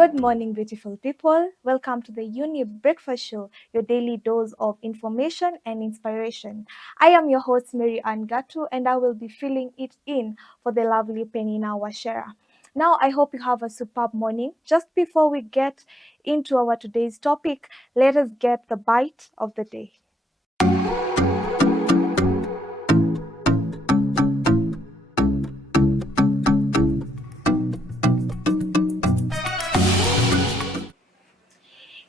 Good morning, beautiful people. Welcome to the Younib Breakfast Show, your daily dose of information and inspiration. I am your host, Maryann Gatu, and I will be filling it in for the lovely Penina Washera. Now, I hope you have a superb morning. Just before we get into our today's topic, let us get the bite of the day.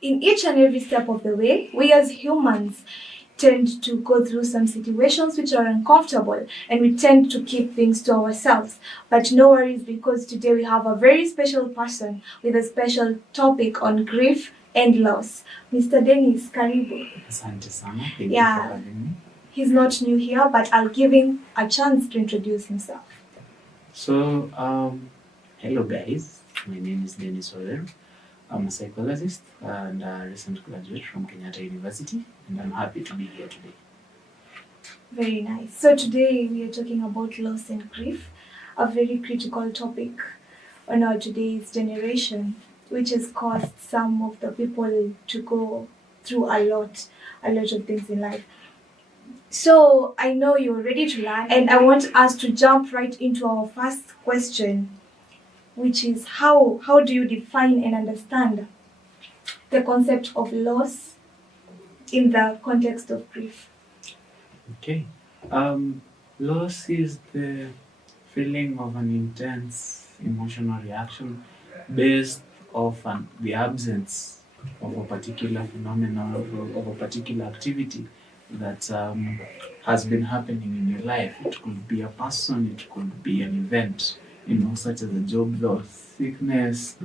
In each and every step of the way, we as humans tend to go through some situations which are uncomfortable, and we tend to keep things to ourselves. But no worries, because today we have a very special person with a special topic on grief and loss. Mr. Dennis Karibu. Asante sana. Thank you for having me. He's not new here, but I'll give him a chance to introduce himself. So, hello guys. My name is Dennis Oleru. I'm a psychologist and a recent graduate from Kenyatta University, and I'm happy to be here today. Very nice. So today we are talking about loss and grief, a very critical topic on our today's generation, which has caused some of the people to go through a lot of things in life. So I know you're ready to learn, and I want us to jump right into our first question, which is how do you define and understand the concept of loss in the context of grief? Okay. Loss is the feeling of an intense emotional reaction based on the absence of a particular phenomenon, of a particular activity that has been happening in your life. It could be a person, it could be an event, such as a job loss, sickness,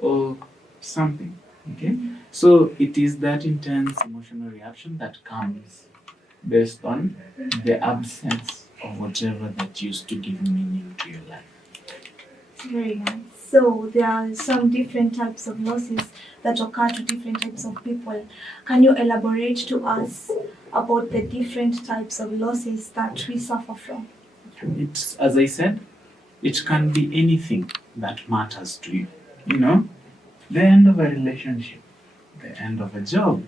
or something. Okay? So it is that intense emotional reaction that comes based on the absence of whatever that used to give meaning to your life. Very nice. So there are some different types of losses that occur to different types of people. Can you elaborate to us about the different types of losses that we suffer from? It's, as I said, it can be anything that matters to you. The end of a relationship, the end of a job,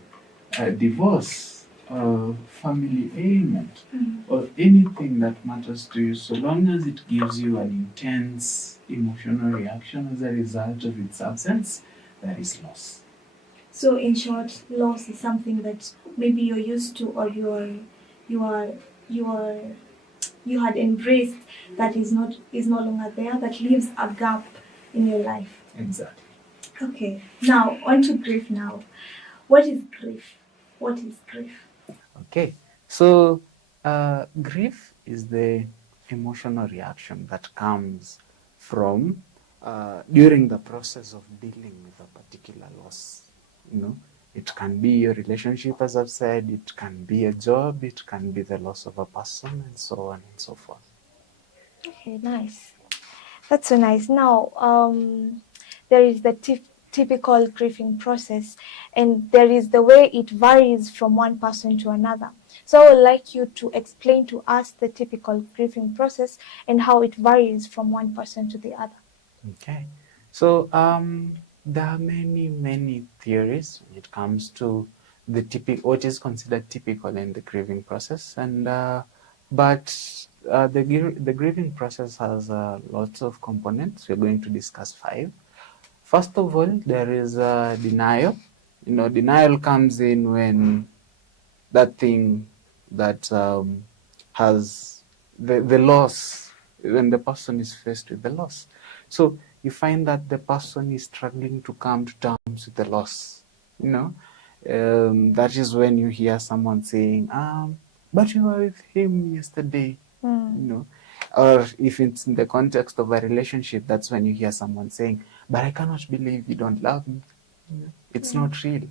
a divorce, a family ailment, or anything that matters to you, so long as it gives you an intense emotional reaction as a result of its absence, that is loss. So in short, loss is something that maybe you're used to, or you had embraced, that is no longer there, that leaves a gap in your life. Exactly. Okay, now on to grief now. What is grief? What is grief? Okay, so grief is the emotional reaction that comes from during the process of dealing with a particular loss. It can be your relationship, as I've said, it can be a job, it can be the loss of a person, and so on and so forth. Okay, nice. That's so nice. Now, there is the typical grieving process, and there is the way it varies from one person to another. So I would like you to explain to us the typical grieving process and how it varies from one person to the other. Okay, so there are many theories when it comes to what is considered typical in the grieving process, and but the grieving process has lots of components. We're going to discuss 5. First of all, there is denial. Denial comes in when that thing that has the loss, when the person is faced with the loss. So you find that the person is struggling to come to terms with the loss. That is when you hear someone saying, but you were with him yesterday. Or if it's in the context of a relationship, that's when you hear someone saying, but I cannot believe you don't love me. It's not real.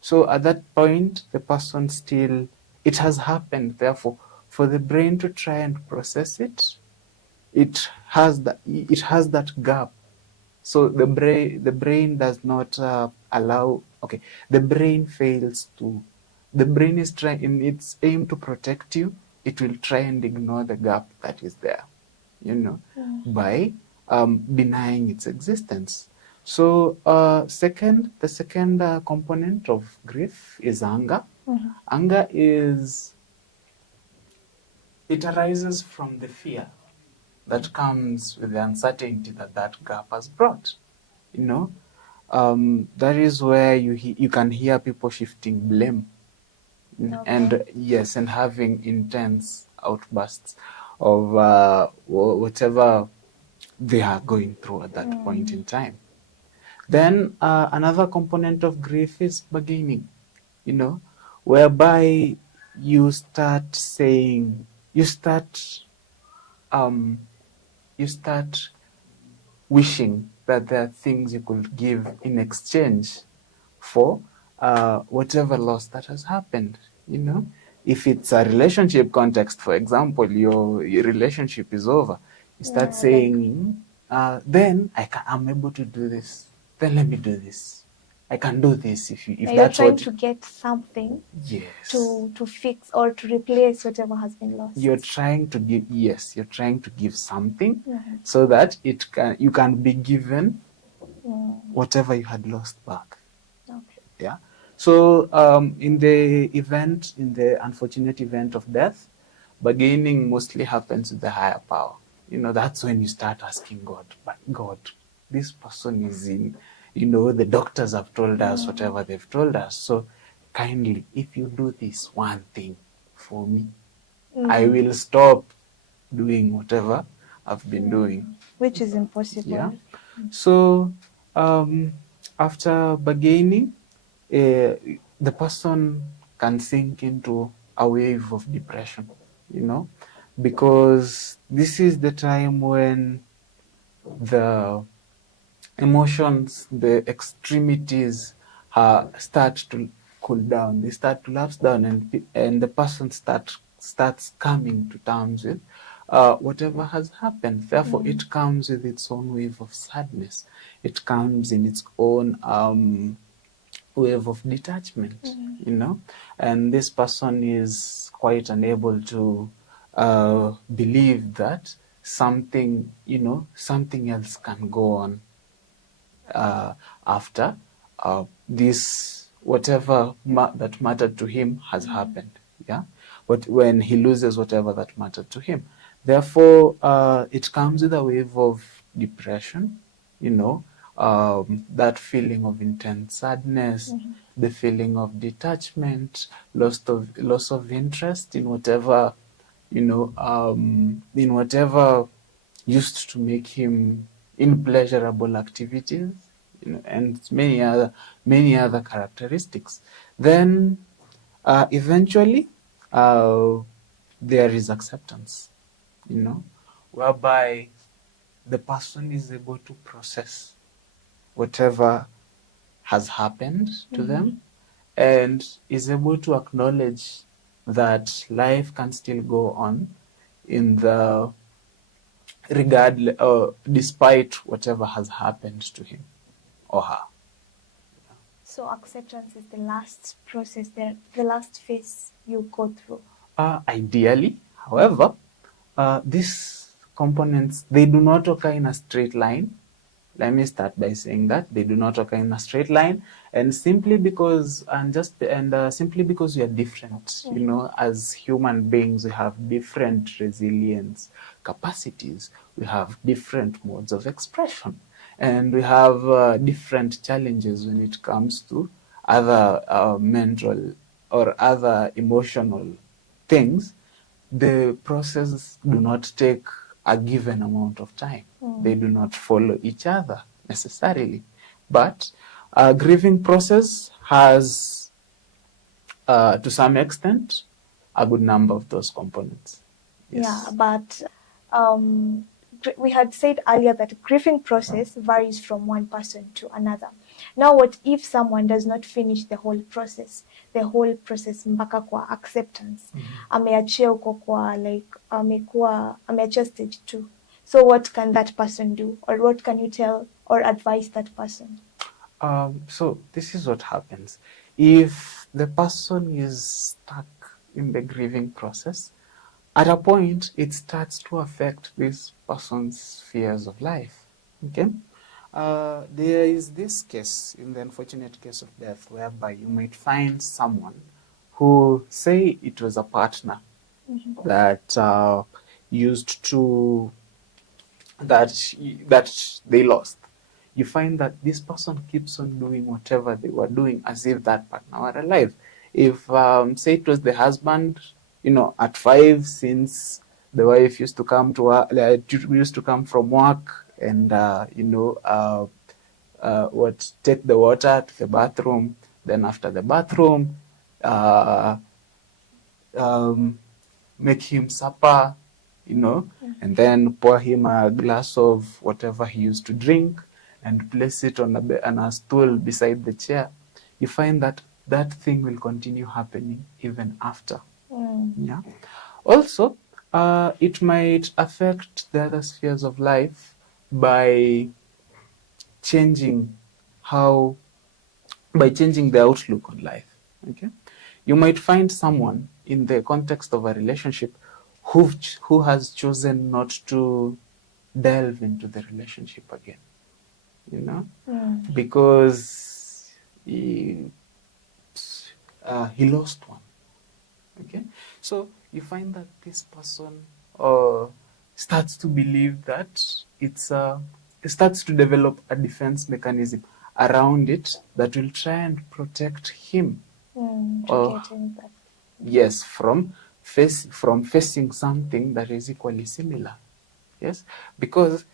So at that point, the person still, it has happened. Therefore, for the brain to try and process it, it has that gap. So the brain does not allow. Okay, the brain fails to. The brain is trying, in its aim to protect you, it will try and ignore the gap that is there, by denying its existence. So, the second component of grief is anger. Anger it arises from the fear that comes with the uncertainty that gap has brought. You know, that is where you can hear people shifting blame, and yes, and having intense outbursts of whatever they are going through at that point in time. Then another component of grief is bargaining, whereby you start saying, um, you start wishing that there are things you could give in exchange for whatever loss that has happened. If it's a relationship context, for example, your relationship is over, you start saying, then I'm able to do this. Then let me do this. I can do this if You're that's trying what. to get something Yes. to fix or to replace whatever has been lost. You're trying to give something so that you can be given whatever you had lost back. Okay. Yeah. So in the unfortunate event of death, bargaining mostly happens with the higher power. That's when you start asking God, but God, this person is in, the doctors have told us whatever they've told us. So kindly, if you do this one thing for me, I will stop doing whatever I've been doing. Which is impossible. Yeah. So after bargaining, the person can sink into a wave of depression, because this is the time when the emotions, the extremities start to cool down. They start to lapse down, and the person starts coming to terms with whatever has happened. Therefore, it comes with its own wave of sadness. It comes in its own wave of detachment, and this person is quite unable to believe that something else can go on after this, whatever that mattered to him has happened. Yeah, but when he loses whatever that mattered to him, therefore it comes with a wave of depression, that feeling of intense sadness, the feeling of detachment, loss of interest in whatever, in whatever used to make him in pleasurable activities, and many other characteristics. Then eventually there is acceptance, whereby the person is able to process whatever has happened to them, and is able to acknowledge that life can still go on in the despite whatever has happened to him or her. So acceptance is the last process, the last phase you go through. Ideally, however, these components, they do not occur in a straight line. Let me start by saying that they do not occur in a straight line, and simply because we are different. As human beings, we have different resilience capacities. We have different modes of expression, and we have different challenges when it comes to other mental or other emotional things. The processes do not take a given amount of time. They do not follow each other necessarily. But a grieving process has, to some extent, a good number of those components. Yes. Yeah, but we had said earlier that grieving process varies from one person to another. Now, what if someone does not finish the whole process mpaka kwa acceptance, ameachia uko kwa ameachia stage 2. So what can that person do, or what can you tell or advise that person? So this is what happens. If the person is stuck in the grieving process, at a point, it starts to affect this person's fears of life. Okay? There is this case, in the unfortunate case of death, whereby you might find someone who, say it was a partner that used to, that they lost. You find that this person keeps on doing whatever they were doing as if that partner were alive. If, say it was the husband, at 5, since the wife used to come to work, used to come from work and, take the water to the bathroom. Then after the bathroom, make him supper, and then pour him a glass of whatever he used to drink and place it on a stool beside the chair. You find that that thing will continue happening even after. Yeah. Also, it might affect the other spheres of life by changing the outlook on life. Okay, you might find someone in the context of a relationship who has chosen not to delve into the relationship again, because he lost one. Okay, so you find that this person starts to believe that it starts to develop a defense mechanism around it that will try and protect him. Yes, from facing something that is equally similar. Yes, because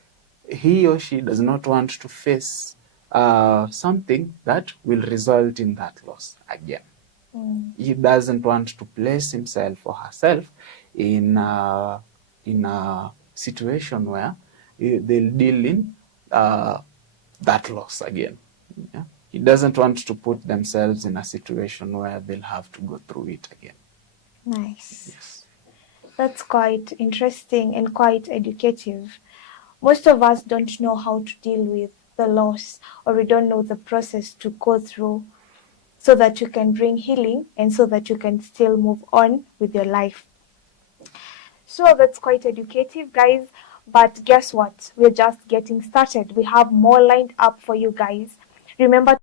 he or she does not want to face something that will result in that loss again. He doesn't want to place himself or herself in a situation where they'll deal in that loss again. Yeah? He doesn't want to put themselves in a situation where they'll have to go through it again. Nice. Yes. That's quite interesting and quite educative. Most of us don't know how to deal with the loss, or we don't know the process to go through so that you can bring healing and so that you can still move on with your life. So that's quite educative, guys. But guess what? We're just getting started. We have more lined up for you guys. Remember,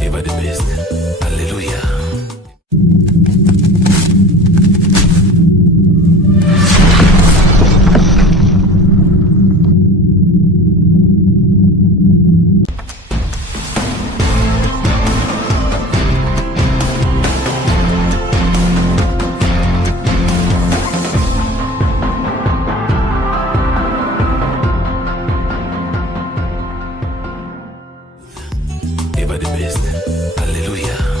Ever the best. Hallelujah. Ever the best. Hallelujah.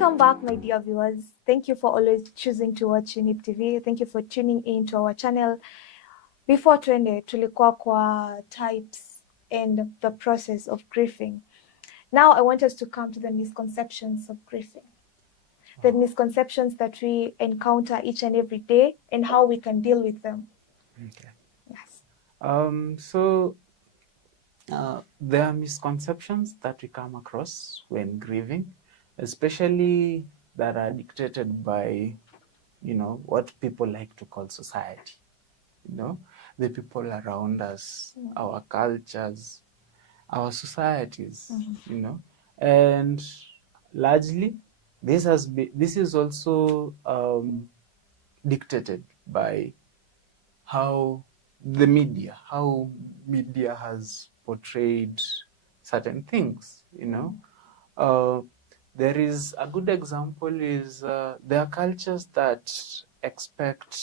welcome back, my dear viewers. Thank you for always choosing to watch Younib TV. Thank you for tuning in to our channel. Before tuende, tulikuwa kwa types and the process of grieving. Now I want us to come to the misconceptions of grieving. The misconceptions that we encounter each and every day and how we can deal with them. Okay. Yes. So there are misconceptions that we come across when grieving, especially that are dictated by, what people like to call society. The people around us, our cultures, our societies, and largely this is also dictated by how media has portrayed certain things. There is a good example is there are cultures that expect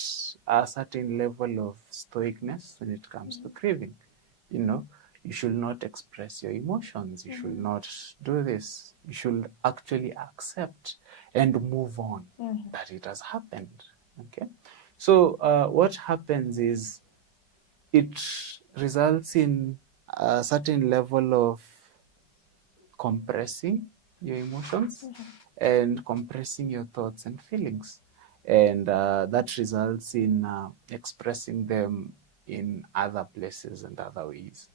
a certain level of stoicness when it comes to grieving. You know, you should not express your emotions. You should not do this. You should actually accept and move on that it has happened. Okay. So what happens is it results in a certain level of compressing your emotions and compressing your thoughts and feelings. And that results in expressing them in other places and other ways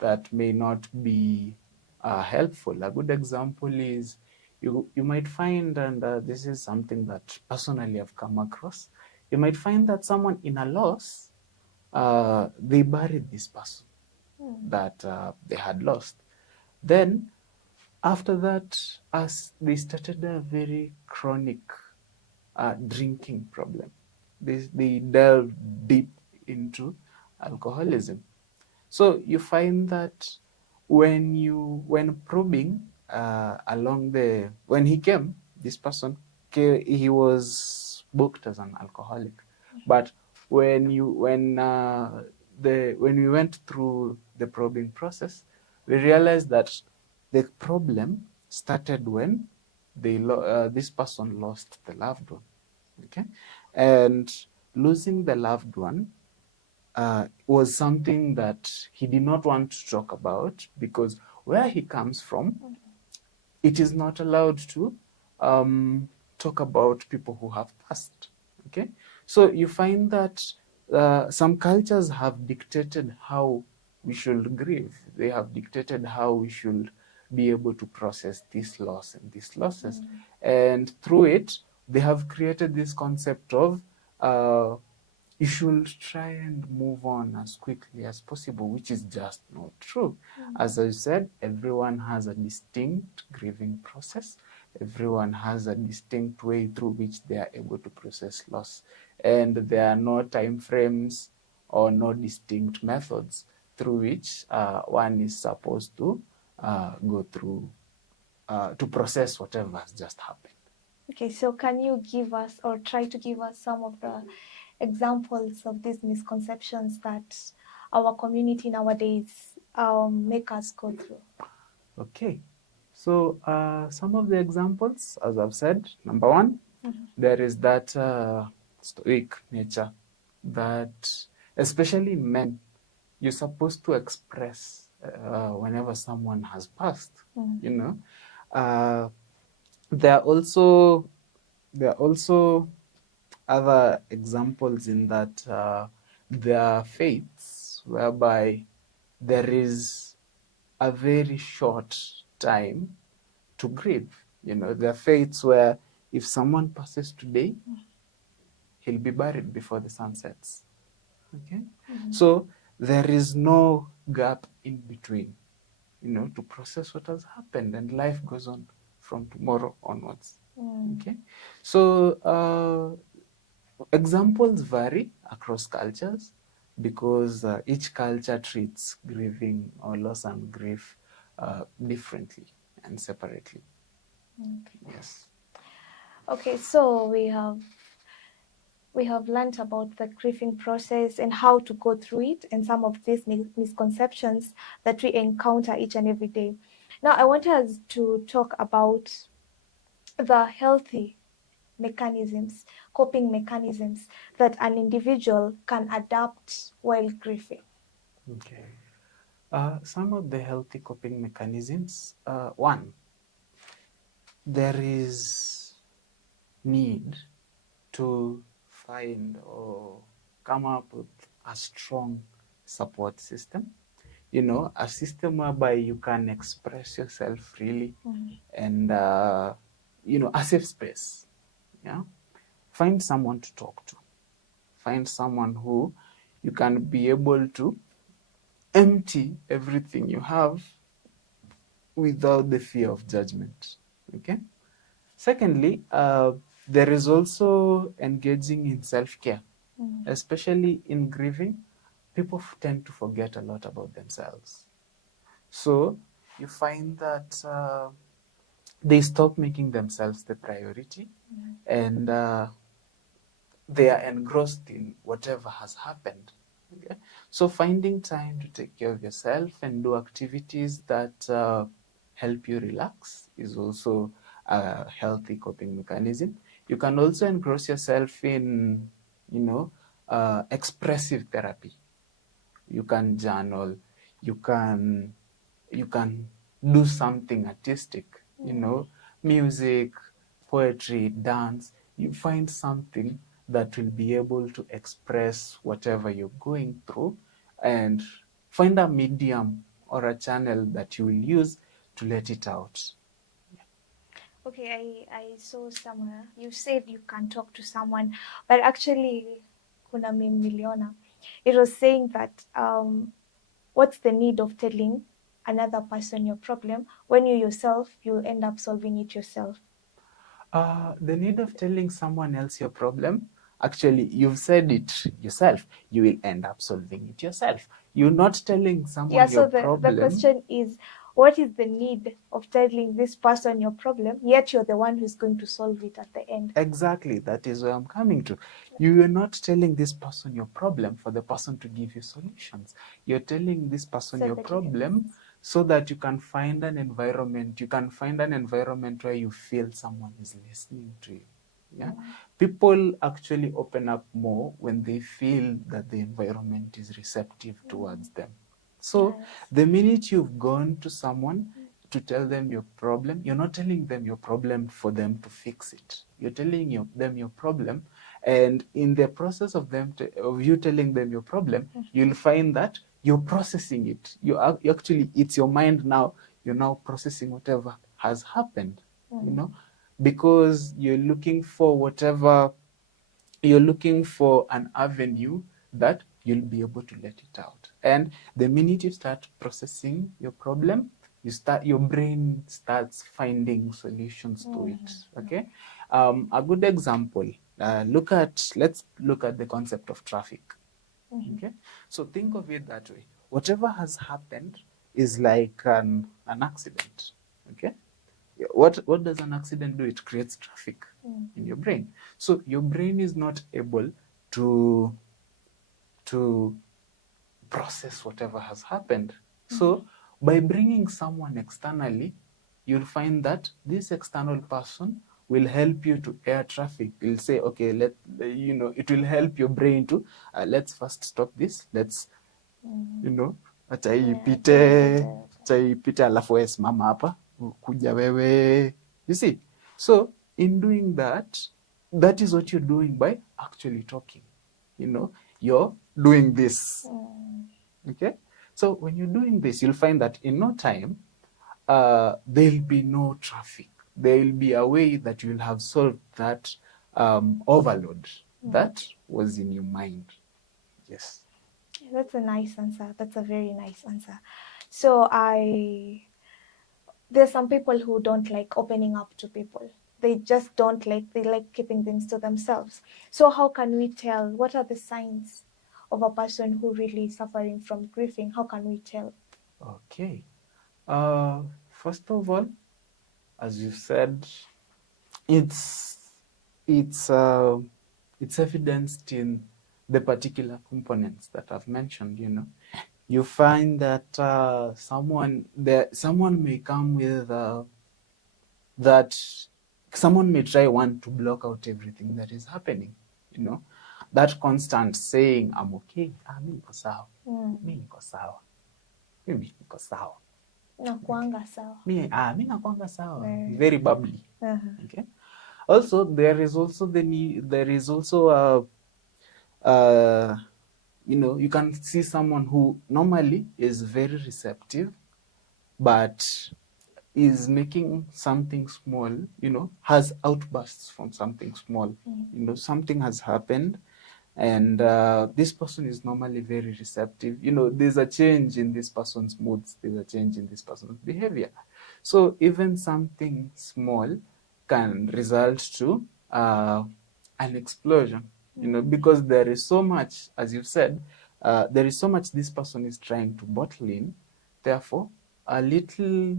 that may not be helpful. A good example is you might find, and this is something that personally I've come across, you might find that someone in a loss, they buried this person that they had lost. Then after that, as they started a very chronic drinking problem, they delved deep into alcoholism. So you find that when probing when he came, this person he was booked as an alcoholic, but when we went through the probing process, we realized that the problem started when this person lost the loved one. Okay, and losing the loved one was something that he did not want to talk about, because where he comes from, it is not allowed to talk about people who have passed. Okay, so you find that some cultures have dictated how we should grieve. They have dictated how we should be able to process this loss and these losses, and through it, they have created this concept of you should try and move on as quickly as possible, which is just not true. As I said, everyone has a distinct grieving process. Everyone has a distinct way through which they are able to process loss. And there are no time frames or no distinct methods through which one is supposed to go through to process whatever has just happened. Okay, so can you give us or try to give us some of the examples of these misconceptions that our community nowadays make us go through? Okay, so some of the examples, as I've said, number one, there is that stoic nature that, especially in men, you're supposed to express whenever someone has passed. You know, there are also other examples in that there are faiths whereby there is a very short time to grieve. You know, there are faiths where if someone passes today, he'll be buried before the sun sets. Okay? So there is no gap in between, you know, to process what has happened, and life goes on from tomorrow onwards. Okay? So examples vary across cultures because each culture treats grieving or loss and grief differently and separately. Yes. Okay, so we have learned about the grieving process and how to go through it, and some of these misconceptions that we encounter each and every day. Now, I want us to talk about the healthy mechanisms, coping mechanisms that an individual can adapt while grieving. Okay. Some of the healthy coping mechanisms. One, there is need to find or come up with a strong support system. You know, a system whereby you can express yourself freely and, you know, a safe space. Yeah. Find someone to talk to. Find someone who you can be able to empty everything you have without the fear of judgment. Okay. Secondly, there is also engaging in self-care, especially in grieving. People tend to forget a lot about themselves. So you find that they stop making themselves the priority, and they are engrossed in whatever has happened. Okay? So finding time to take care of yourself and do activities that help you relax is also a healthy coping mechanism. You can also engross yourself in, expressive therapy. You can journal, you can do something artistic, music, poetry, dance. You find something that will be able to express whatever you're going through, and find a medium or a channel that you will use to let it out. Okay, I saw somewhere you said you can talk to someone, but actually, kuna meme niliona. It was saying that what's the need of telling another person your problem when you yourself you end up solving it yourself? The need of telling someone else your problem, actually, you've said it yourself. You will end up solving it yourself. You're not telling someone Yeah. your So the problem. question is, what is the need of telling this person your problem, yet you're the one who's going to solve it at the end? Exactly, that is where I'm coming to. You are not telling this person your problem for the person to give you solutions. You're telling this person So your that you can- problem so that you can find an environment. You can find an environment where you feel someone is listening to you. Yeah, people actually open up more when they feel that the environment is receptive towards them. So Nice. the minute you've gone to someone to tell them your problem, you're not telling them your problem for them to fix it. You're telling them your problem, and in the process of you telling them your problem, you'll find that you're processing it. You actually, it's your mind now. You're now processing whatever has happened. Because you're looking for an avenue that you'll be able to let it out. And the minute you start processing your problem, your brain starts finding solutions to it. Okay. A good example, let's look at the concept of traffic. Okay. So think of it that way. Whatever has happened is like an accident. Okay. What does an accident do? It creates traffic in your brain. So your brain is not able to process whatever has happened. So by bringing someone externally, you'll find that this external person will help you to air traffic. It'll say, okay, it will help your brain to, let's first stop this. Let's, acha ipite alafu wewe simama hapa kuja wewe. You see? So in doing that is what you're doing by actually talking. You're doing this. Okay? So when you're doing this, you'll find that in no time, there'll be no traffic. There will be a way that you'll have solved that overload that was in your mind. Yes. That's a nice answer. That's a very nice answer. So there's some people who don't like opening up to people. They just don't like, they like keeping things to themselves. So how can we tell? What are the signs of a person who really is suffering from grieving? How can we tell? Okay. First of all, as you said, it's evidenced in the particular components that I've mentioned. You find that someone may come with that someone may try to block out everything that is happening. That constant saying, I'm okay, mi niko sawa, mi niko sawa, mimi niko sawa, Nakuanga sawa. mi nakuanga sawa, very bubbly. Okay. Also, there is also you can see someone who normally is very receptive, but is making something small, has outbursts from something small. Something has happened, and this person is normally very receptive. There's a change in this person's moods, there's a change in this person's behavior. So even something small can result to an explosion, because there is so much, as you've said, there is so much this person is trying to bottle in. Therefore, a little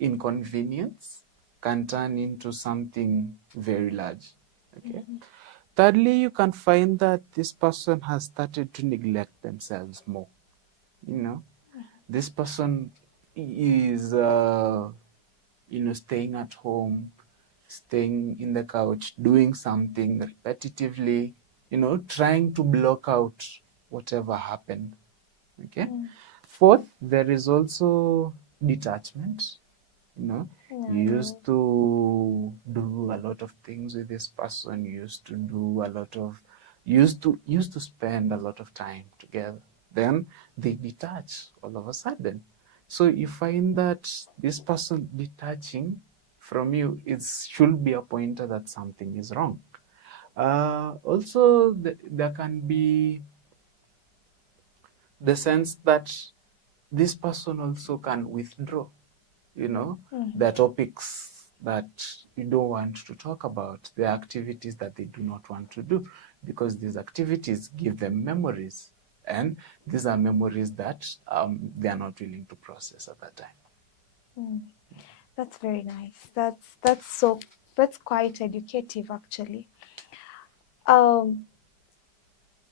inconvenience can turn into something very large. Okay. Thirdly, you can find that this person has started to neglect themselves more. This person is, staying at home, staying in the couch, doing something repetitively, trying to block out whatever happened. Okay. Fourth, there is also detachment. You used to do a lot of things with this person. You used to do a lot of, used to spend a lot of time together. Then they detach all of a sudden. So you find that this person detaching from you should be a pointer that something is wrong. Also, there can be the sense that this person also can withdraw. The topics that you don't want to talk about, the activities that they do not want to do, because these activities give them memories, and these are memories that they are not willing to process at that time. That's very nice. That's quite educative, actually. My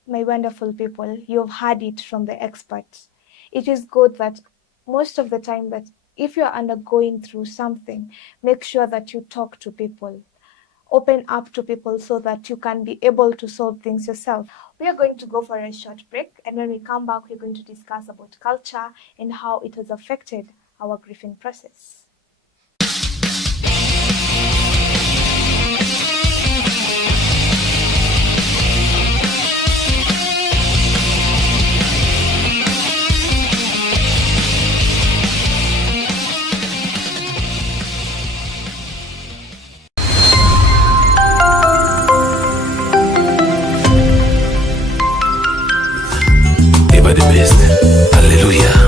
wonderful people, you've heard it from the experts. It is good that most of the time that if you're undergoing through something, make sure that you talk to people. Open up to people so that you can be able to solve things yourself. We are going to go for a short break, and when we come back, we're going to discuss about culture and how it has affected our grieving process. Eva the best. Hallelujah.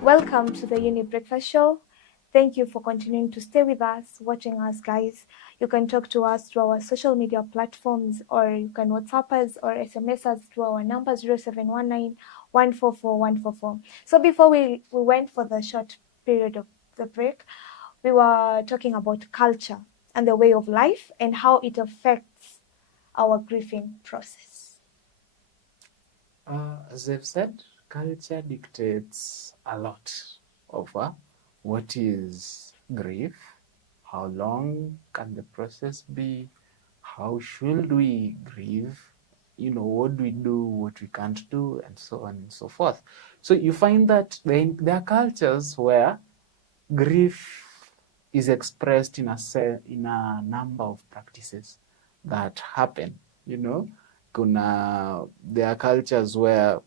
Welcome to the Younib Breakfast Show. Thank you for continuing to stay with us, watching us, guys. You can talk to us through our social media platforms, or you can WhatsApp us or SMS us through our number 0719 144 144. So before we went for the short period of the break, we were talking about culture and the way of life and how it affects our grieving process. As I've said, culture dictates a lot of what is grief, how long can the process be, how should we grieve, what do we do, what we can't do, and so on and so forth. So you find that there are cultures where grief is expressed in a number of practices that happen. There are cultures where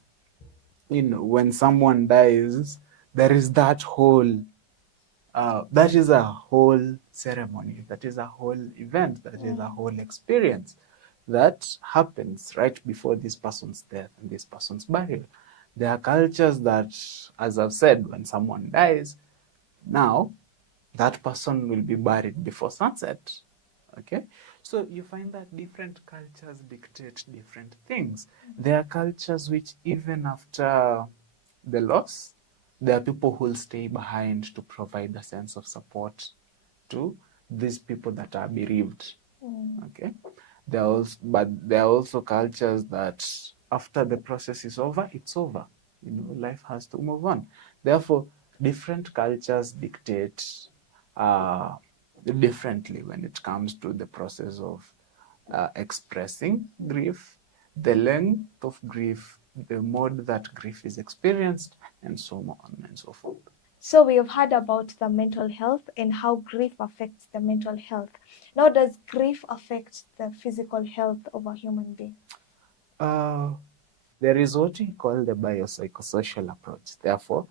when someone dies, there is that whole that is a whole ceremony, that is a whole event, that is a whole experience that happens right before this person's death and this person's burial. There are cultures that, as I've said, when someone dies, now that person will be buried before sunset. Okay, so you find that different cultures dictate different things. There are cultures which, even after the loss, there are people who will stay behind to provide a sense of support to these people that are bereaved. Okay, but there are also cultures that after the process is over, it's over. Life has to move on. Therefore, different cultures dictate differently when it comes to the process of expressing grief, the length of grief, the mode that grief is experienced, and so on and so forth. So we have heard about the mental health and how grief affects the mental health. Now, does grief affect the physical health of a human being? There is what we call the biopsychosocial approach. Therefore,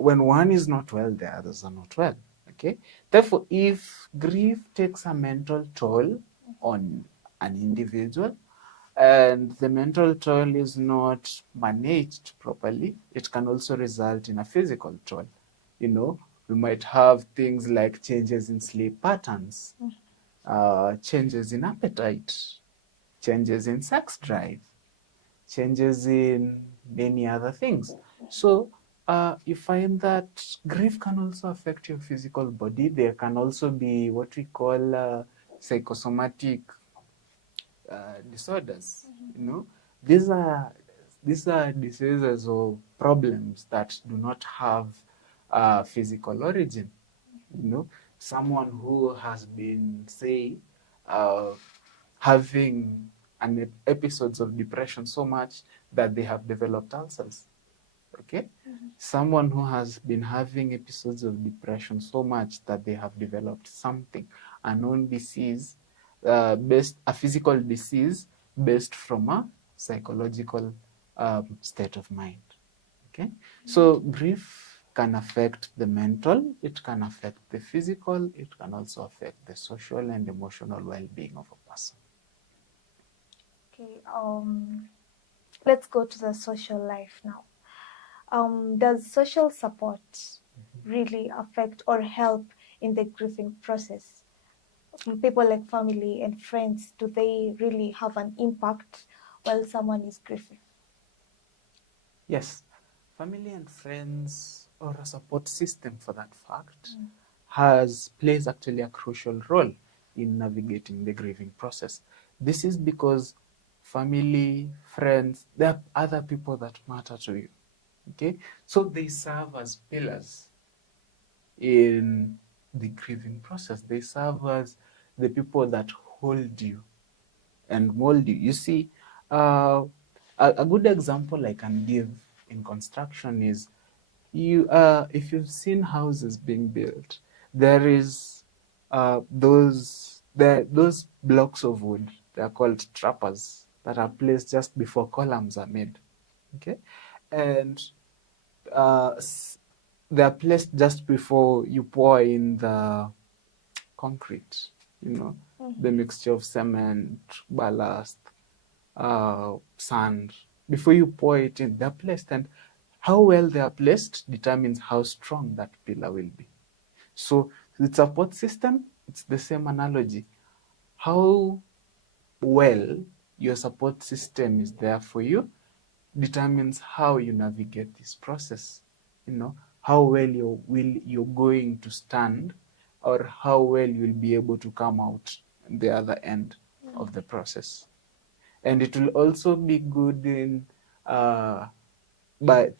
when one is not well, the others are not well. Okay. Therefore, if grief takes a mental toll on an individual, and the mental toll is not managed properly, it can also result in a physical toll. You know, we might have things like changes in sleep patterns, changes in appetite, changes in sex drive, changes in many other things. So you find that grief can also affect your physical body. There can also be what we call psychosomatic disorders. You know, these are diseases or problems that do not have physical origin. You know, someone who has been, say, uh, having episodes of depression so much that they have developed ulcers. Okay, someone who has been having episodes of depression so much that they have developed something, a known disease, a physical disease based from a psychological state of mind. Okay, so grief can affect the mental, it can affect the physical, it can also affect the social and emotional well-being of a person. Okay, let's go to the social life now. Does social support really affect or help in the grieving process? People like family and friends, do they really have an impact while someone is grieving? Yes, family and friends, or a support system for that fact, plays actually a crucial role in navigating the grieving process. This is because family, friends, there are other people that matter to you. Okay, so they serve as pillars in the grieving process. They serve as the people that hold you and mold you. You see, a good example I can give in construction is if you've seen houses being built, there is those blocks of wood. They are called trappers that are placed just before columns are made. Okay, and uh, they are placed just before you pour in the concrete. You know, the mixture of cement, ballast, sand. Before you pour it in, they're placed, and how well they are placed determines how strong that pillar will be. So the support system, it's the same analogy. How well your support system is there for you determines how you navigate this process. You know, how well you're going to stand, or how well you'll be able to come out the other end of the process. And it will also be good in it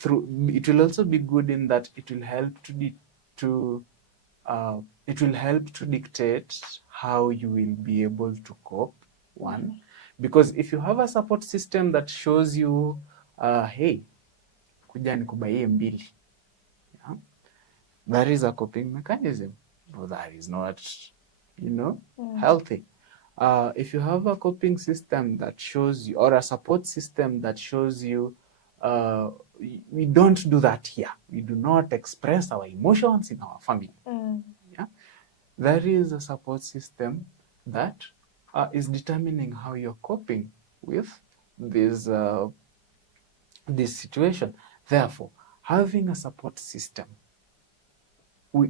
will also be good in that it will help to dictate how you will be able to cope. One, because if you have a support system that shows you, hey, kuja nikubaie mbili, yeah, that is a coping mechanism. No, that is not, healthy. If you have a coping system that shows you, or a support system that shows you, we don't do that here. We do not express our emotions in our family. Yeah, there is a support system that is determining how you're coping with this situation. Therefore, having a support system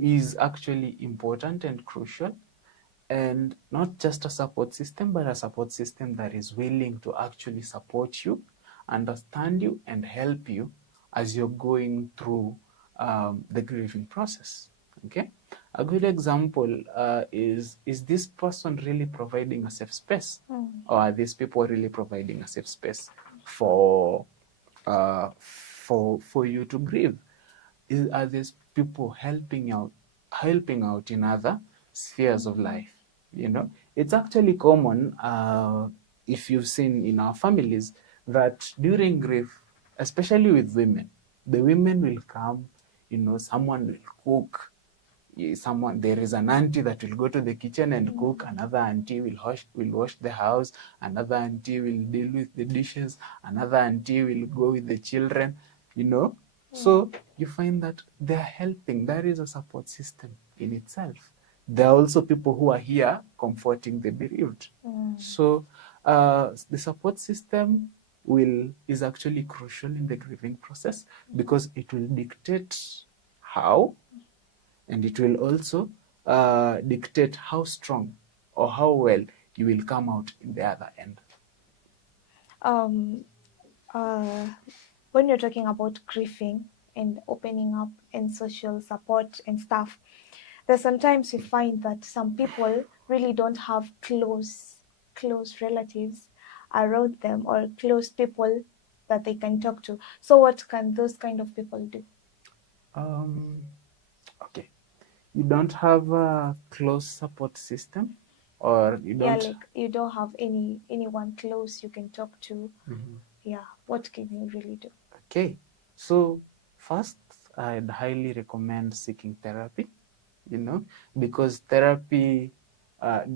is actually important and crucial, and not just a support system, but a support system that is willing to actually support you, understand you, and help you as you're going through the grieving process. Okay, a good example is this person really providing a safe space, or are these people really providing a safe space for you to grieve? Are these people helping out in other spheres of life? You know, it's actually common, if you've seen in our families, that during grief, especially with women, the women will come, someone will cook. There is an auntie that will go to the kitchen and cook, another auntie will wash the house, another auntie will deal with the dishes, another auntie will go with the children, So you find that they're helping. There is a support system in itself. There are also people who are here comforting the bereaved. So the support system is actually crucial in the grieving process because it will dictate how, and it will also dictate how strong or how well you will come out in the other end. Um, when you're talking about grieving and opening up and social support and stuff, there's sometimes you find that some people really don't have close relatives around them or close people that they can talk to. So what can those kind of people do? Okay, you don't have a close support system, or you don't. Yeah, like you don't have anyone close you can talk to. Yeah, what can you really do? Okay, so first, I'd highly recommend seeking therapy, because therapy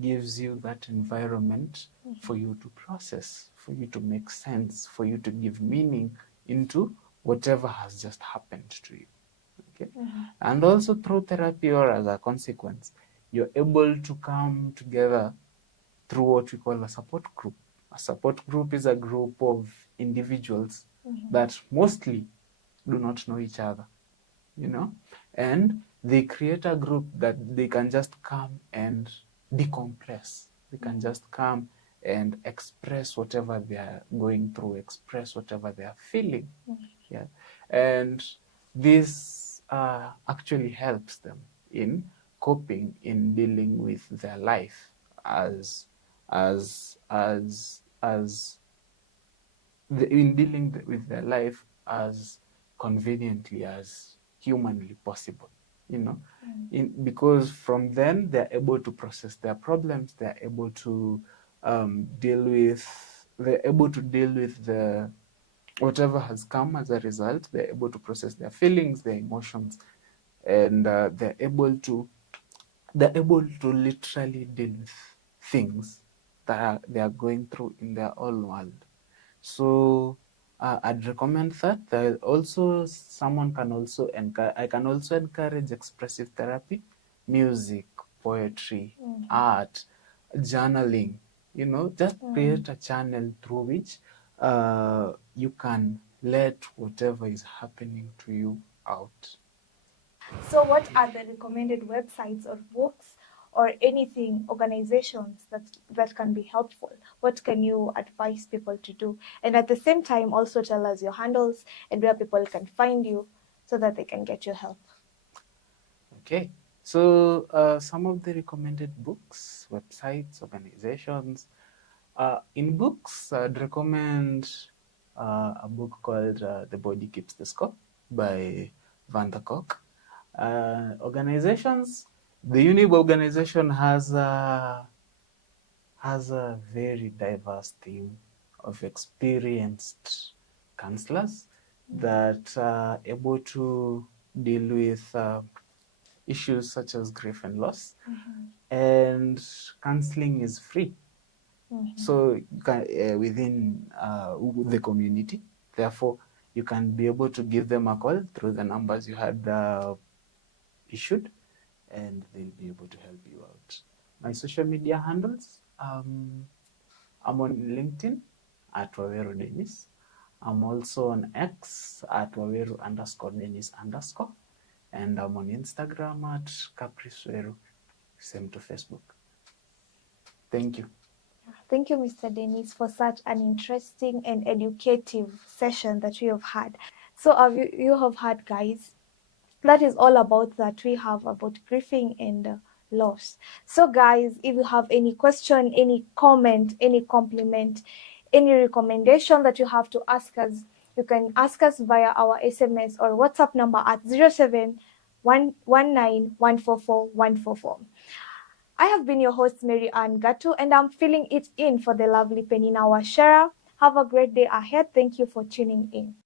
gives you that environment for you to process, for you to make sense, for you to give meaning into whatever has just happened to you. Okay, and also through therapy, or as a consequence, you're able to come together through what we call a support group. A support group is a group of individuals that mostly do not know each other, and they create a group that they can just come and decompress. They can just come and express whatever they are going through, express whatever they are feeling. Yeah, and this actually helps them in coping, in dealing with their life in dealing with their life as conveniently as humanly possible, because from then they're able to process their problems, they're able to deal with the whatever has come as a result. They're able to process their feelings, their emotions, and they're able to literally deal with things that they are going through in their own world. So I'd recommend that. Also, I can also encourage expressive therapy, music, poetry, art, journaling. Just create a channel through which you can let whatever is happening to you out. So what are the recommended websites or books or anything, organizations that can be helpful? What can you advise people to do? And at the same time, also tell us your handles and where people can find you so that they can get your help. Okay, so some of the recommended books, websites, organizations. In books, I'd recommend a book called The Body Keeps the Score by Van der Kolk. Organizations, the Younib organization has a very diverse team of experienced counselors that are able to deal with issues such as grief and loss. And counseling is free. So you can, within the community, therefore you can be able to give them a call through the numbers you had issued, and they'll be able to help you out. My social media handles, I'm on LinkedIn at Waweru Dennis. I'm also on X at Waweru_Dennis_, and I'm on Instagram at Caprisweru, same to Facebook. Thank you. Thank you, Mr. Dennis, for such an interesting and educative session that we have had. So you have had, guys, that is all about that we have about grieving and loss. So guys, if you have any question, any comment, any compliment, any recommendation that you have to ask us, you can ask us via our SMS or WhatsApp number at 0719144144. I have been your host, Maryann Gatu, and I'm filling it in for the lovely Penina Washera. Have a great day ahead. Thank you for tuning in.